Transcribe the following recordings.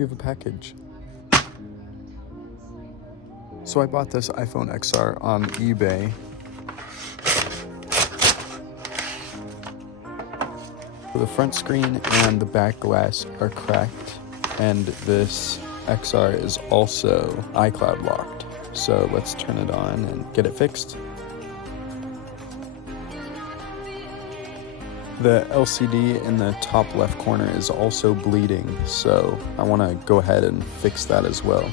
we have a package. So I bought this iPhone XR on eBay. The front screen and the back glass are cracked, and this XR is also iCloud locked. So let's turn it on and get it fixed. The LCD in the top left corner is also bleeding, so I want to go ahead and fix that as well.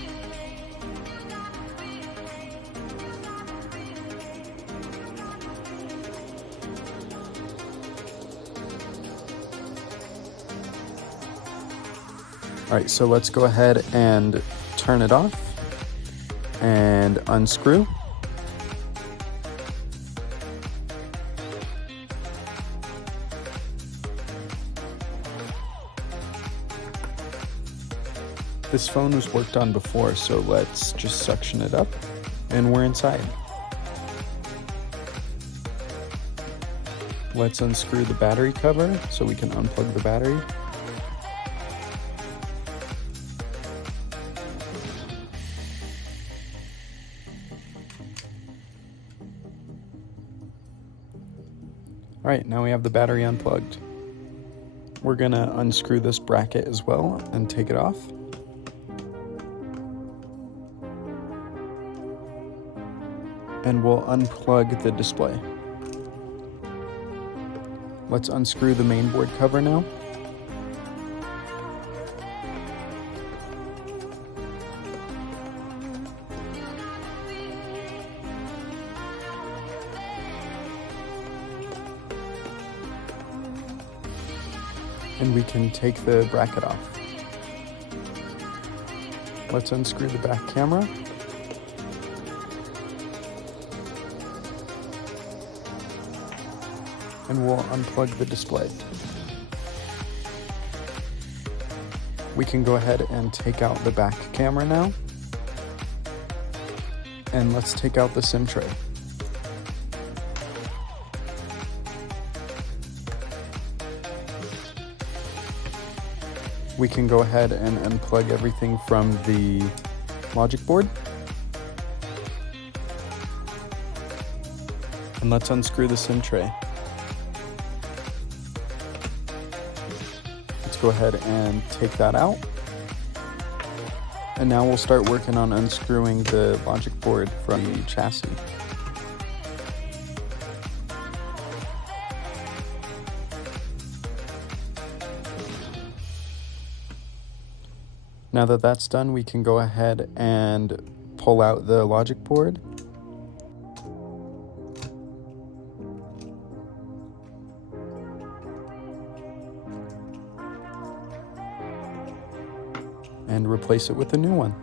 Alright, so let's go ahead and turn it off and unscrew. This phone was worked on before, so let's just suction it up and we're inside. Let's unscrew the battery cover so we can unplug the battery. Alright, now we have the battery unplugged. We're gonna unscrew this bracket as well and take it off. And we'll unplug the display. Let's unscrew the mainboard cover now. And we can take the bracket off. Let's unscrew the back camera. And we'll unplug the display. We can go ahead and take out the back camera now. And let's take out the SIM tray. We can go ahead and unplug everything from the logic board. And let's unscrew the SIM tray. Let's go ahead and take that out. And now we'll start working on unscrewing the logic board from the chassis. Now that that's done, we can go ahead and pull out the logic board. And replace it with a new one.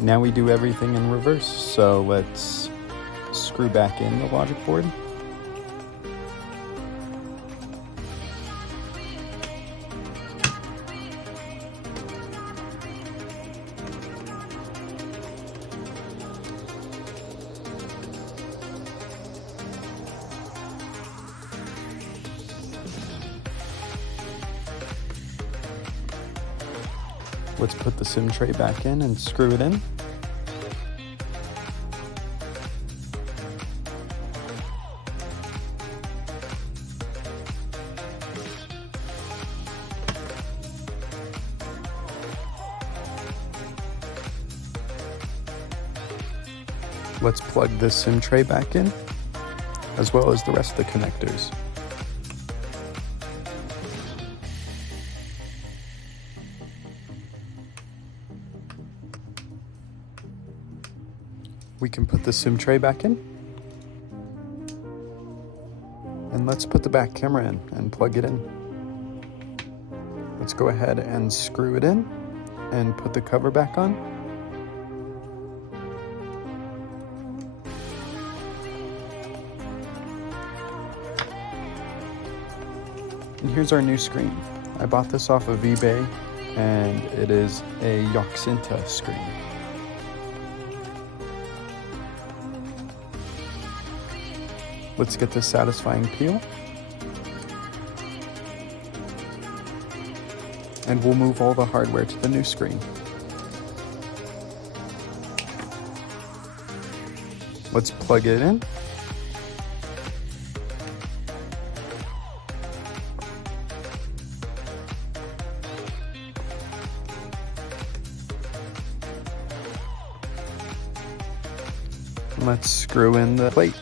Now we do everything in reverse, so let's screw back in the logic board. Let's put the SIM tray back in and screw it in. Let's plug this SIM tray back in, as well as the rest of the connectors. We can put the SIM tray back in. And let's put the back camera in and plug it in. Let's go ahead and screw it in and put the cover back on. And here's our new screen. I bought this off of eBay, and it is a Yoxinta screen. Let's get the satisfying peel. And we'll move all the hardware to the new screen. Let's plug it in. Let's screw in the plate.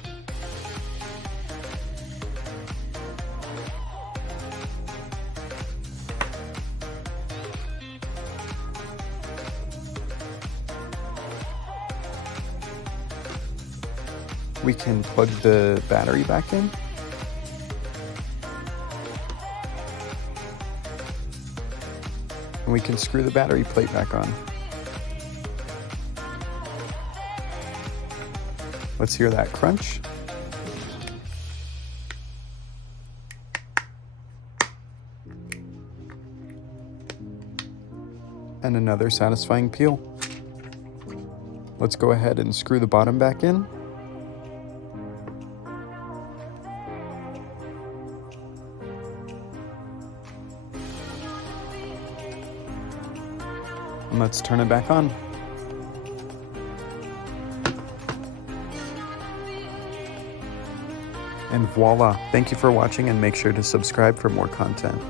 We can plug the battery back in. And we can screw the battery plate back on. Let's hear that crunch. And another satisfying peel. Let's go ahead and screw the bottom back in. And let's turn it back on. And voila! Thank you for watching, and make sure to subscribe for more content.